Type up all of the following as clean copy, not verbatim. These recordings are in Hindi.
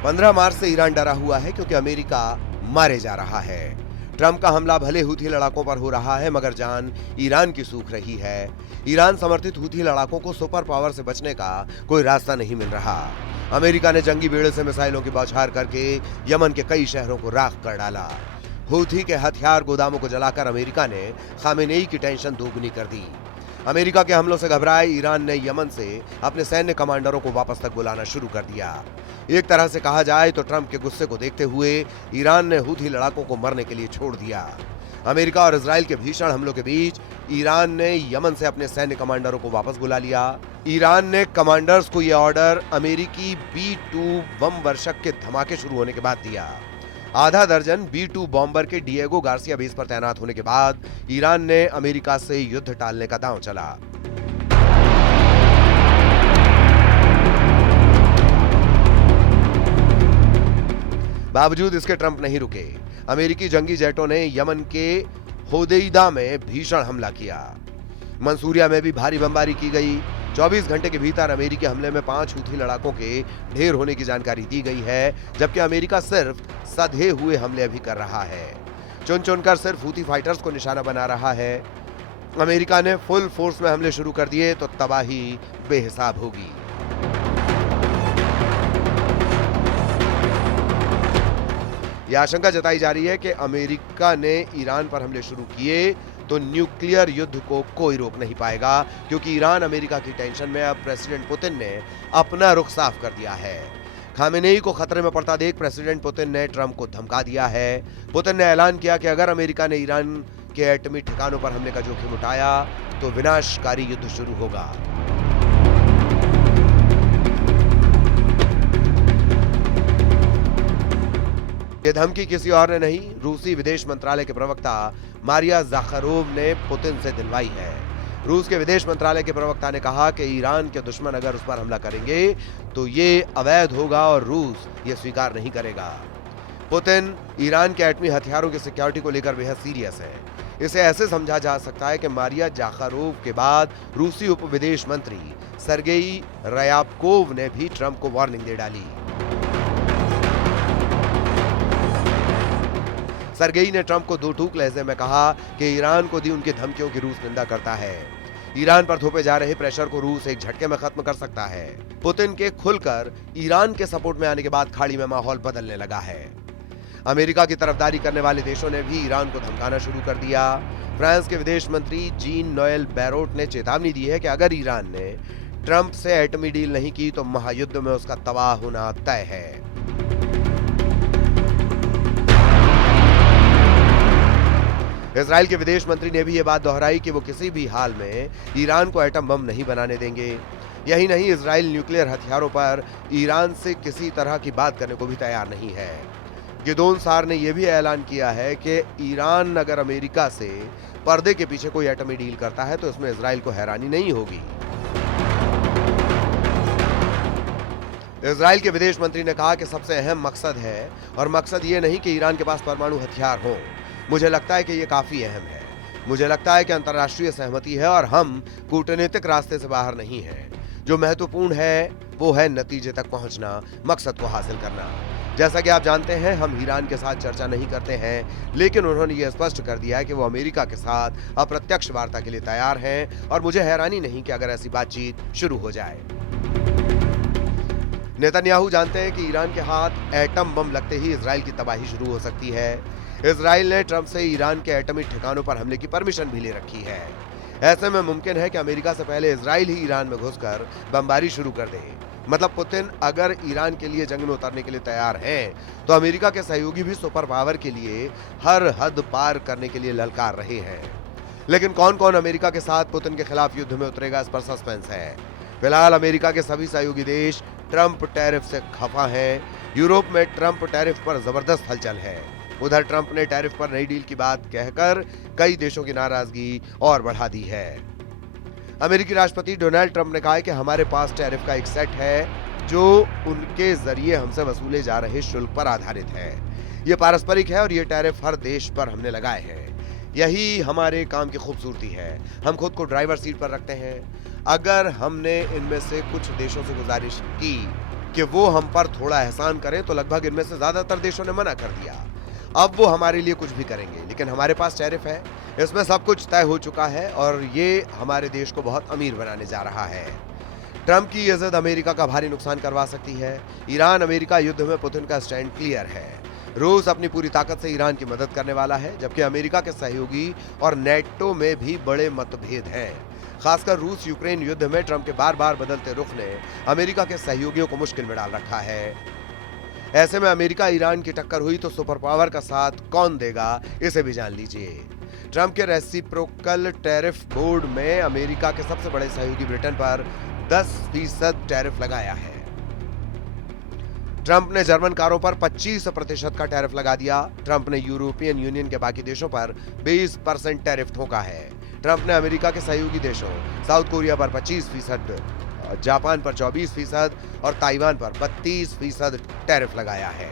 15 मार्च से ईरान डरा हुआ है क्योंकि अमेरिका मारे जा रहा है। ट्रंप का हमला भले हूथी लड़ाकों पर हो रहा है, मगर जान ईरान की सूख रही है। ईरान समर्थित हूथी लड़ाकों को सुपर पावर से बचने का कोई रास्ता नहीं मिल रहा। अमेरिका ने जंगी बेड़े से मिसाइलों की बौछार करके यमन के कई शहरों को राख कर डाला। हूथी के हथियार गोदामों को जलाकर अमेरिका ने खामेनेई की टेंशन दोगुनी कर दी। अमेरिका के हमलों से घबराए ईरान ने यमन से अपने सैन्य कमांडरों को वापस तक बुलाना शुरू कर दिया। एक तरह से कहा जाए तो ट्रंप के गुस्से को देखते हुए ईरान ने हूथी लड़ाकों को मरने के लिए छोड़ दिया। अमेरिका और इजराइल के भीषण हमलों के बीच ईरान ने यमन से अपने सैन्य कमांडरों को वापस बुला लिया। ईरान ने कमांडर्स को यह ऑर्डर अमेरिकी B-2 बम वर्षक के धमाके शुरू होने के बाद दिया। आधा दर्जन B-2 बॉम्बर के डिएगो गार्सिया बेस पर तैनात होने के बाद ईरान ने अमेरिका से युद्ध टालने का दांव चला। बावजूद इसके ट्रंप नहीं रुके। अमेरिकी जंगी जेटों ने यमन के होदेइदा में भीषण हमला किया। मंसूरिया में भी भारी बमबारी की गई। 24 घंटे के भीतर अमेरिकी हमले में 5 हूथी लड़ाकों के ढेर होने की जानकारी दी गई है, जबकि अमेरिका सिर्फ सधे हुए हमले भी कर रहा है। चुन चुनकर सिर्फ हूथी फाइटर्स को निशाना बना रहा है। अमेरिका ने फुल फोर्स में हमले शुरू कर दिए तो तबाही बेहिसाब होगी। यह आशंका जताई जा रही है कि अमेरिका ने ईरान पर हमले शुरू किए तो न्यूक्लियर युद्ध को कोई रोक नहीं पाएगा, क्योंकि ईरान अमेरिका की टेंशन में अब प्रेसिडेंट पुतिन ने अपना रुख साफ कर दिया है। खामेनेई को खतरे में पड़ता देख प्रेसिडेंट पुतिन ने ट्रंप को धमका दिया है। पुतिन ने ऐलान किया कि अगर अमेरिका ने ईरान के एटमी ठिकानों पर हमले का जोखिम उठाया तो विनाशकारी युद्ध शुरू होगा। ये धमकी किसी और ने नहीं, रूसी विदेश मंत्रालय के प्रवक्ता मारिया ज़ाखारोव ने पुतिन से दिलवाई है। रूस के विदेश मंत्रालय के प्रवक्ता ने कहा कि ईरान के दुश्मन अगर उस पर हमला करेंगे तो ये अवैध होगा और रूस ये स्वीकार नहीं करेगा। पुतिन ईरान के एटमी हथियारों की सिक्योरिटी को लेकर बेहद सीरियस है। इसे ऐसे समझा जा सकता है कि मारिया ज़ाखारोव के बाद रूसी उप विदेश मंत्री सर्गेई रयाबकोव ने भी ट्रंप को वार्निंग दे डाली। सर्गेई ने ट्रंप को दो टूक लहजे में कहा कि ईरान को दी उनकी धमकियों की रूस निंदा करता है। ईरान पर थोपे जा रहे प्रेशर को रूस एक झटके में खत्म कर सकता है। पुतिन के खुलकर ईरान के सपोर्ट में आने के बाद खाड़ी में माहौल बदलने लगा है। अमेरिका की तरफदारी करने वाले देशों ने भी ईरान को धमकाना शुरू कर दिया। फ्रांस के विदेश मंत्री जीन नोएल बैरोट ने चेतावनी दी है कि अगर ईरान ने ट्रंप से एटमी डील नहीं की तो महायुद्ध में उसका तबाह होना तय है। इजराइल के विदेश मंत्री ने भी ये बात दोहराई कि वो किसी भी हाल में ईरान को एटम बम नहीं बनाने देंगे। यही नहीं, इजराइल न्यूक्लियर हथियारों पर ईरान से किसी तरह की बात करने को भी तैयार नहीं है। गिदोन सार ने यह भी ऐलान किया है कि ईरान अगर अमेरिका से पर्दे के पीछे कोई एटमी डील करता है तो इसमें इजराइल को हैरानी नहीं होगी। इजराइल के विदेश मंत्री ने कहा कि सबसे अहम मकसद है, और मकसद ये नहीं कि ईरान के पास परमाणु हथियार हो। मुझे लगता है कि ये काफी अहम है। मुझे लगता है कि अंतर्राष्ट्रीय सहमति है और हम कूटनीतिक रास्ते से बाहर नहीं हैं। जो महत्वपूर्ण है वो है नतीजे तक पहुंचना, मकसद को हासिल करना। जैसा कि आप जानते हैं, हम ईरान के साथ चर्चा नहीं करते हैं, लेकिन उन्होंने ये स्पष्ट कर दिया है कि वो अमेरिका के साथ अप्रत्यक्ष वार्ता के लिए तैयार हैं, और मुझे हैरानी नहीं कि अगर ऐसी बातचीत शुरू हो जाए। नेतन्याहू जानते हैं कि ईरान के हाथ एटम बम लगते ही इजराइल की तबाही शुरू हो सकती है। इजराइल ने ट्रंप से ईरान के एटमी ठिकानों पर हमले की परमिशन भी ले रखी है। ऐसे में मुमकिन है कि अमेरिका से पहले इजराइल ही ईरान में घुसकर बमबारी शुरू कर दे। मतलब पुतिन अगर ईरान के लिए जंग में उतरने के लिए तैयार हैं, तो अमेरिका के सहयोगी भी सुपर पावर के लिए हर हद पार करने के लिए ललकार रहे हैं। लेकिन कौन कौन अमेरिका के साथ पुतिन के खिलाफ युद्ध में उतरेगा, इस पर सस्पेंस है। फिलहाल अमेरिका के सभी सहयोगी देश ट्रंप टैरिफ से खफा हैं। यूरोप में ट्रंप टैरिफ पर जबरदस्त हलचल है। उधर ट्रंप ने टैरिफ पर नई डील की बात कहकर कई देशों की नाराजगी और बढ़ा दी है। अमेरिकी राष्ट्रपति डोनाल्ड ट्रंप ने कहा है कि हमारे पास टैरिफ का एक सेट है जो उनके जरिए हमसे वसूले जा रहे शुल्क पर आधारित है। ये पारस्परिक है और ये टैरिफ हर देश पर हमने लगाए हैं। यही हमारे काम की खूबसूरती है। हम खुद को ड्राइवर सीट पर रखते हैं। अगर हमने इनमें से कुछ देशों से गुजारिश की कि वो हम पर थोड़ा एहसान करें, तो लगभग इनमें से ज्यादातर देशों ने मना कर दिया। अब वो हमारे लिए कुछ भी करेंगे, लेकिन हमारे पास टैरिफ है, इसमें सब कुछ तय हो चुका है और ये हमारे देश को बहुत अमीर बनाने जा रहा है। ट्रंप की ये जिद अमेरिका का भारी नुकसान करवा सकती है। ईरान अमेरिका युद्ध में पुतिन का स्टैंड क्लियर है। रूस अपनी पूरी ताकत से ईरान की मदद करने वाला है, जबकि अमेरिका के सहयोगी और नेटो में भी बड़े मतभेद हैं। खासकर रूस यूक्रेन युद्ध में ट्रंप के बार बार बदलते रुख ने अमेरिका के सहयोगियों को मुश्किल में डाल रखा है। ऐसे में अमेरिका ईरान की टक्कर हुई तो सुपर पावर का साथ कौन देगा, इसे भी जान लीजिए। ट्रंप के रेसिप्रोकल टैरिफ बोर्ड में अमेरिका के सबसे बड़े सहयोगी ब्रिटेन पर 10% टैरिफ लगाया है। ट्रंप ने जर्मन कारों पर 25% का टैरिफ लगा दिया। ट्रंप ने यूरोपियन यूनियन के बाकी देशों पर 20% टैरिफ थोका है। ट्रंप ने अमेरिका के सहयोगी देशों साउथ कोरिया पर 25%, जापान पर 24% और ताइवान पर 32% टैरिफ लगाया है।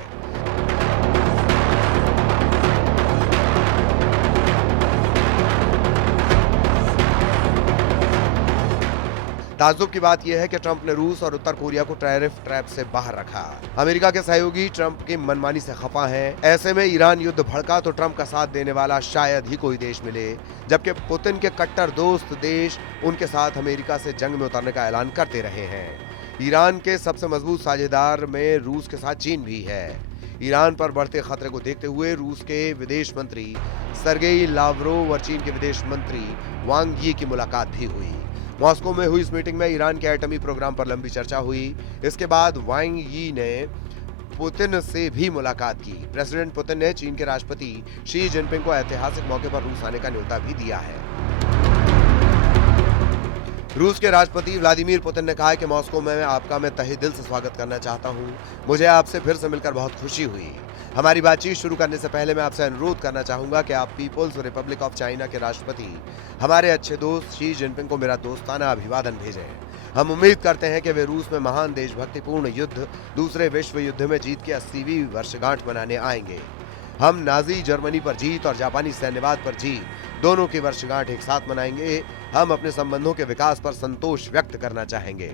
ताज्जुब की बात यह है कि ट्रंप ने रूस और उत्तर कोरिया को टैरिफ ट्रैप से बाहर रखा। अमेरिका के सहयोगी ट्रंप की मनमानी से खफा हैं। ऐसे में ईरान युद्ध भड़का तो ट्रंप का साथ देने वाला शायद ही कोई देश मिले, जबकि पुतिन के कट्टर दोस्त देश उनके साथ अमेरिका से जंग में उतरने का ऐलान करते रहे हैं। ईरान के सबसे मजबूत साझेदार में रूस के साथ चीन भी है। ईरान पर बढ़ते खतरे को देखते हुए रूस के विदेश मंत्री सर्गेई लावरोव और चीन के विदेश मंत्री वांग यी की मुलाकात भी हुई। मॉस्को में हुई इस मीटिंग में ईरान के एटमी प्रोग्राम पर लंबी चर्चा हुई। इसके बाद वांग यी ने पुतिन से भी मुलाकात की। प्रेसिडेंट पुतिन ने चीन के राष्ट्रपति शी जिनपिंग को ऐतिहासिक मौके पर रूस आने का न्योता भी दिया है। रूस के राष्ट्रपति व्लादिमीर पुतिन ने कहा है कि मॉस्को में आपका मैं तहे दिल से स्वागत करना चाहता हूं। मुझे आपसे फिर से मिलकर बहुत खुशी हुई। हमारी बातचीत शुरू करने से पहले मैं आपसे अनुरोध करना चाहूंगा कि आप पीपुल्स रिपब्लिक ऑफ चाइना के राष्ट्रपति हमारे अच्छे दोस्त शी जिनपिंग को मेरा दोस्ताना अभिवादन भेजें। हम उम्मीद करते हैं कि वे रूस में महान देशभक्तिपूर्ण युद्ध दूसरे विश्व युद्ध में जीत की 80वीं वर्षगांठ मनाने आएंगे। हम नाजी जर्मनी पर जीत और जापानी सैन्यवाद पर जीत दोनों की वर्षगांठ एक साथ मनाएंगे। हम अपने संबंधों के विकास पर संतोष व्यक्त करना चाहेंगे।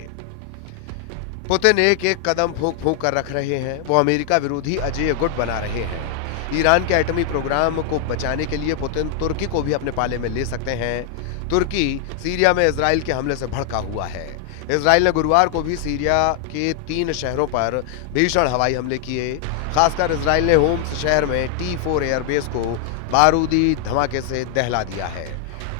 पुतिन एक एक कदम फूंक फूंक कर रख रहे हैं। वो अमेरिका विरोधी अजेय गुट बना रहे हैं। ईरान के एटमी प्रोग्राम को बचाने के लिए पुतिन तुर्की को भी अपने पाले में ले सकते हैं। तुर्की सीरिया में इजराइल के हमले से भड़का हुआ है। इजराइल ने गुरुवार को भी सीरिया के 3 शहरों पर भीषण हवाई हमले किए। खासकर इजराइल ने होम्स शहर में T4 एयरबेस को बारूदी धमाके से दहला दिया है।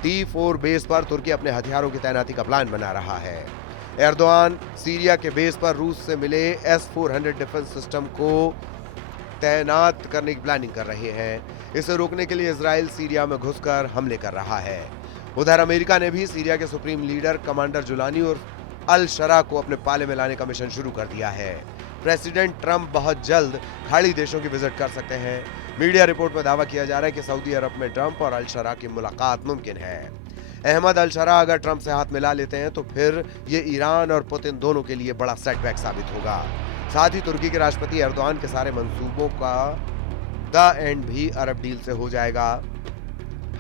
T4 बेस पर तुर्की अपने हथियारों की तैनाती का प्लान बना रहा है। एर्दोआन सीरिया के बेस पर रूस से मिले S-400 डिफेंस सिस्टम को तैनात करने की प्लानिंग कर रहे हैं। इसे रोकने के लिए इजराइल सीरिया में घुसकर हमले कर रहा है। उधर अमेरिका ने भी सीरिया के सुप्रीम लीडर कमांडर जुलानी और अल शरा को अपने पाले में लाने का मिशन शुरू कर दिया है। प्रेसिडेंट ट्रंप बहुत जल्द खाड़ी देशों की विजिट कर सकते हैं। मीडिया रिपोर्ट में दावा किया जा रहा है कि सऊदी अरब में ट्रंप और अल शरा की मुलाकात मुमकिन है। अहमद अल शरा अगर ट्रंप से हाथ मिला लेते हैं तो फिर ये ईरान और पुतिन दोनों के लिए बड़ा सेटबैक साबित होगा। साथ ही तुर्की के राष्ट्रपति एर्दोआन के सारे मंसूबों का द एंड भी अरब डील से हो जाएगा।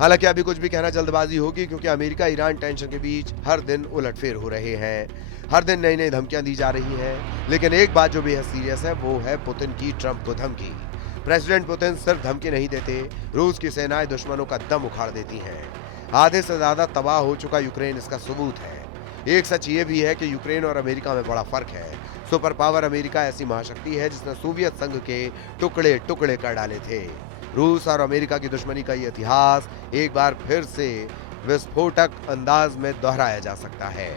हालांकि अभी कुछ भी कहना जल्दबाजी होगी, क्योंकि अमेरिका ईरान टेंशन के बीच हर दिन उलटफेर हो रहे हैं। हर दिन नई नई धमकियां दी जा रही हैं। लेकिन एक बात जो बेहद सीरियस है वो है पुतिन की ट्रंप को धमकी। प्रेसिडेंट पुतिन सिर्फ धमकी नहीं देते, रूस की सेनाएं दुश्मनों का दम उखाड़ देती हैं। आधे से ज्यादा तबाह हो चुका यूक्रेन इसका सबूत है। एक सच ये भी है कि यूक्रेन और अमेरिका में बड़ा फर्क है। सुपर पावर अमेरिका ऐसी महाशक्ति है जिसने सोवियत संघ के टुकड़े टुकड़े कर डाले थे। रूस और अमेरिका की दुश्मनी का ये इतिहास एक बार फिर से विस्फोटक अंदाज में दोहराया जा सकता है।